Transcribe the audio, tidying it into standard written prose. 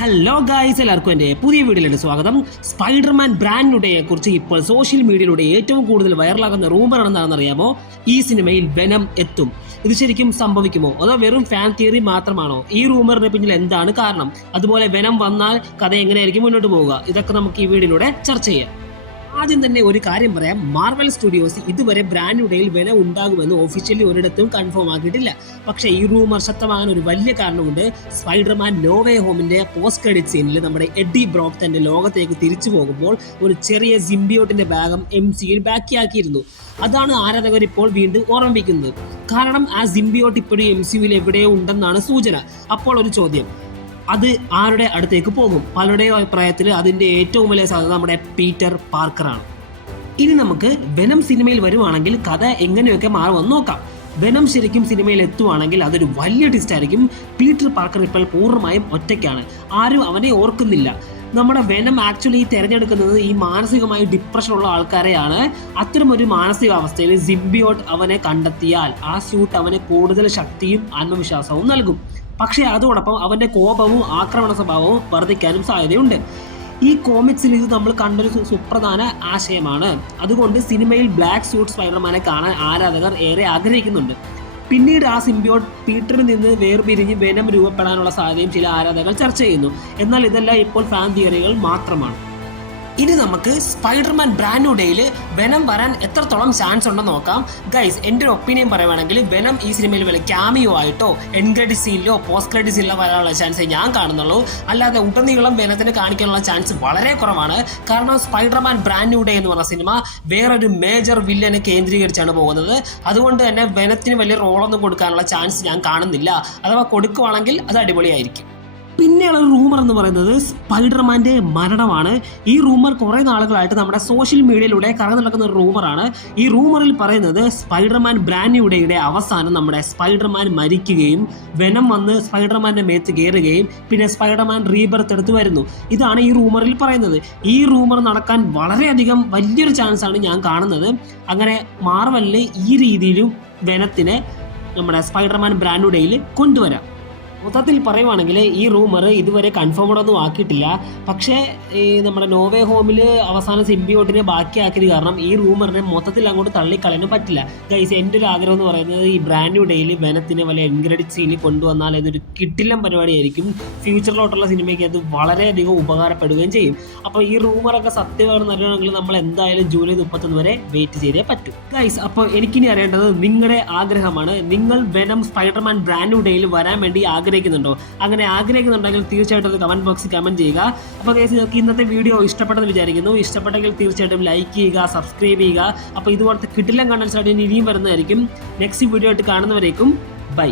Hello guys, എല്ലാവർക്കും എൻ്റെ പുതിയ വീഡിയോയിലേക്ക് സ്വാഗതം. സ്പൈഡർമാൻ ബ്രാൻഡിനെ കുറിച്ച് ഇപ്പോൾ സോഷ്യൽ മീഡിയയിലൂടെ ഏറ്റവും കൂടുതൽ വൈറലാകുന്ന റൂമർ എന്താണെന്ന് അറിയാമോ? ഈ സിനിമയിൽ വെനം എത്തും. ഇത് ശരിക്കും സംഭവിക്കുമോ, അതോ വെറും ഫാൻ തിയറി മാത്രമാണോ? ഈ റൂമറിന് പിന്നിൽ എന്താണ് കാരണം? അതുപോലെ വെനം വന്നാൽ കഥ എങ്ങനെയായിരിക്കും മുന്നോട്ട് പോവുക? ഇതൊക്കെ നമുക്ക് ഈ വീഡിയോയിലൂടെ ചർച്ച ചെയ്യാം. ആദ്യം തന്നെ ഒരു കാര്യം പറയാം, മാർവൽ സ്റ്റുഡിയോസ് ഇതുവരെ ബ്രാൻഡുടയിൽ വെനം ഉണ്ടാകുമെന്ന് ഒഫീഷ്യലി ഒരിടത്തും കൺഫേം ആക്കിയിട്ടില്ല. പക്ഷേ ഈ റൂമർ ശക്തമാകാൻ ഒരു വലിയ കാരണമുണ്ട്. സ്പൈഡർമാൻ നോ വേ ഹോമിന്റെ പോസ്റ്റ് ക്രെഡിറ്റ് സീനിൽ നമ്മുടെ എഡി ബ്രോക്ക് തന്റെ ലോകത്തേക്ക് തിരിച്ചു പോകുമ്പോൾ ഒരു ചെറിയ സിംബിയോട്ടിന്റെ ഭാഗം MCUയിൽ ബാക്കിയാക്കിയിരുന്നു. അതാണ് ആരാധകർ ഇപ്പോൾ വീണ്ടും ഓർമ്മിപ്പിക്കുന്നത്. കാരണം ആ സിംബിയോട്ട് ഇപ്പോഴും MCUയിൽ എവിടെയോ ഉണ്ടെന്നാണ് സൂചന. അപ്പോൾ ഒരു ചോദ്യം, അത് ആരുടെ അടുത്തേക്ക് പോകും? പലരുടെയും അഭിപ്രായത്തിൽ അതിൻ്റെ ഏറ്റവും വലിയ സാധ്യത നമ്മുടെ പീറ്റർ പാർക്കറാണ്. ഇനി നമുക്ക് വെനം സിനിമയിൽ വരുവാണെങ്കിൽ കഥ എങ്ങനെയൊക്കെ മാറുമെന്ന് നോക്കാം. വെനം ശരിക്കും സിനിമയിൽ എത്തുവാണെങ്കിൽ അതൊരു വലിയ ട്വിസ്റ്റ് ആയിരിക്കും. പീറ്റർ പാർക്കർ ഇപ്പോൾ പൂർണ്ണമായും ഒറ്റയ്ക്കാണ്, ആരും അവനെ ഓർക്കുന്നില്ല. നമ്മുടെ വെനം ആക്ച്വലി തിരഞ്ഞെടുക്കുന്നത് ഈ മാനസികമായി ഡിപ്രഷനുള്ള ആൾക്കാരെയാണ്. അത്തരമൊരു മാനസികാവസ്ഥയിൽ സിംബിയോട്ട് അവനെ കണ്ടെത്തിയാൽ ആ സ്യൂട്ട് അവന് കൂടുതൽ ശക്തിയും ആത്മവിശ്വാസവും നൽകും. പക്ഷേ അതോടൊപ്പം അവൻ്റെ കോപവും ആക്രമണ സ്വഭാവവും വർദ്ധിക്കാനും സാധ്യതയുണ്ട്. ഈ കോമിക്സിൽ ഇത് നമ്മൾ കണ്ടൊരു സുപ്രധാന ആശയമാണ്. അതുകൊണ്ട് സിനിമയിൽ ബ്ലാക്ക് സ്യൂട്ട് സ്പൈഡർമാനെ കാണാൻ ആരാധകർ ഏറെ ആഗ്രഹിക്കുന്നുണ്ട്. പിന്നീട് ആ സിംബിയോട്ട് പീറ്ററിൽ നിന്ന് വേർപിരിഞ്ഞ് വെനം രൂപപ്പെടാനുള്ള സാധ്യതയും ചില ആരാധകർ ചർച്ച ചെയ്യുന്നു. എന്നാൽ ഇതെല്ലാം ഇപ്പോൾ ഫാൻ തിയറികൾ മാത്രമാണ്. ഇനി നമുക്ക് സ്പൈഡർമാൻ ബ്രാൻഡുടയിൽ വെനം വരാൻ എത്രത്തോളം ചാൻസ് ഉണ്ടെന്ന് നോക്കാം. ഗൈസ്, എൻ്റെ ഒരു ഒപ്പീനിയൻ പറയുവാണെങ്കിൽ വെനം ഈ സിനിമയിൽ വല്ല ക്യാമിയോ ആയിട്ടോ എൻഡ് ക്രെഡിറ്റ് സീനിലോ പോസ്റ്റ് ക്രെഡിറ്റ് സീനിലോ വരാനുള്ള ചാൻസേ ഞാൻ കാണുന്നുള്ളൂ. അല്ലാതെ ഉടനീളം വെനത്തിന് കാണിക്കാനുള്ള ചാൻസ് വളരെ കുറവാണ്. കാരണം സ്പൈഡർമാൻ ബ്രാൻഡുഡേ എന്ന് പറഞ്ഞ സിനിമ വേറൊരു മേജർ വില്ലനെ കേന്ദ്രീകരിച്ചാണ് പോകുന്നത്. അതുകൊണ്ട് തന്നെ വെനത്തിന് വലിയ റോളൊന്നും കൊടുക്കാനുള്ള ചാൻസ് ഞാൻ കാണുന്നില്ല. അഥവാ കൊടുക്കുവാണെങ്കിൽ അത് അടിപൊളിയായിരിക്കും. പിന്നെയുള്ള റൂമർ എന്ന് പറയുന്നത് സ്പൈഡർമാൻ്റെ മരണമാണ്. ഈ റൂമർ കുറേ നാളുകളായിട്ട് നമ്മുടെ സോഷ്യൽ മീഡിയയിലൂടെ കറങ്ങി നടക്കുന്ന ഒരു റൂമറാണ്. ഈ റൂമറിൽ പറയുന്നത് സ്പൈഡർമാൻ ബ്രാൻഡുഡേയുടെ അവസാനം നമ്മുടെ സ്പൈഡർമാൻ മരിക്കുകയും വെനം വന്ന് സ്പൈഡർമാൻ്റെ മേത്ത് കയറുകയും പിന്നെ സ്പൈഡർമാൻ റീബർത്ത് എടുത്ത് വരുന്നു. ഇതാണ് ഈ റൂമറിൽ പറയുന്നത്. ഈ റൂമർ നടക്കാൻ വളരെയധികം വലിയൊരു ചാൻസാണ് ഞാൻ കാണുന്നത്. അങ്ങനെ മാർവലിന് ഈ രീതിയിലും വെനത്തിനെ നമ്മുടെ സ്പൈഡർമാൻ ബ്രാൻഡുഡേയിൽ കൊണ്ടുവരാം. മൊത്തത്തിൽ പറയുവാണെങ്കിൽ ഈ റൂമർ ഇതുവരെ കൺഫേംഡൊന്നും ആക്കിയിട്ടില്ല. പക്ഷേ നമ്മുടെ നോവേ ഹോമിൽ അവസാനം സിംബിയോട്ടിനെ ബാക്കിയാക്കിയത് കാരണം ഈ റൂമറിനെ മൊത്തത്തിൽ അങ്ങോട്ട് തള്ളിക്കളയാനും പറ്റില്ല. ഗൈസ്, എൻ്റെ ഒരു ആഗ്രഹം എന്ന് പറയുന്നത് ഈ ബ്രാൻഡുഡേയിൽ വെനത്തിനെ വലിയ എൻഡ് ക്രെഡിറ്റ് സീനിൽ കൊണ്ടുവന്നാൽ ഇതൊരു കിട്ടില്ലം പരിപാടിയായിരിക്കും. ഫ്യൂച്ചറിലോട്ടുള്ള സിനിമയ്ക്ക് അത് വളരെയധികം ഉപകാരപ്പെടുകയും ചെയ്യും. അപ്പോൾ ഈ റൂമറൊക്കെ സത്യമാണെന്ന് അറിയണമെങ്കിൽ നമ്മൾ എന്തായാലും ജൂലൈ 31 വരെ വെയിറ്റ് ചെയ്തേ പറ്റും. ഗൈസ്, അപ്പോൾ എനിക്കിനി അറിയേണ്ടത് നിങ്ങളുടെ ആഗ്രഹമാണ്. നിങ്ങൾ വെനം സ്പൈഡർമാൻ ബ്രാൻഡുഡേയിൽ വരാൻ വേണ്ടി ആഗ്രഹിക്കുന്നുണ്ടോ? അങ്ങനെ ആഗ്രഹിക്കുന്നുണ്ടെങ്കിൽ തീർച്ചയായിട്ടും കമന്റ് ബോക്സിൽ കമന്റ് ചെയ്യുക. അപ്പോൾ ഗൈസ്, നിങ്ങൾക്ക് ഇന്നത്തെ വീഡിയോ ഇഷ്ടപ്പെട്ടെന്ന് വിചാരിക്കുന്നു. ഇഷ്ടപ്പെട്ടെങ്കിൽ തീർച്ചയായിട്ടും ലൈക്ക് ചെയ്യുക, സബ്സ്ക്രൈബ് ചെയ്യുക. അപ്പോൾ ഇതുപോലത്തെ കിടിലൻ കണ്ടന്റ്സ് ആയിട്ട് ഇനിയും വരുന്നതായിരിക്കും. നെക്സ്റ്റ് വീഡിയോ ആയിട്ട് കാണുന്നവരേക്കും ബൈ.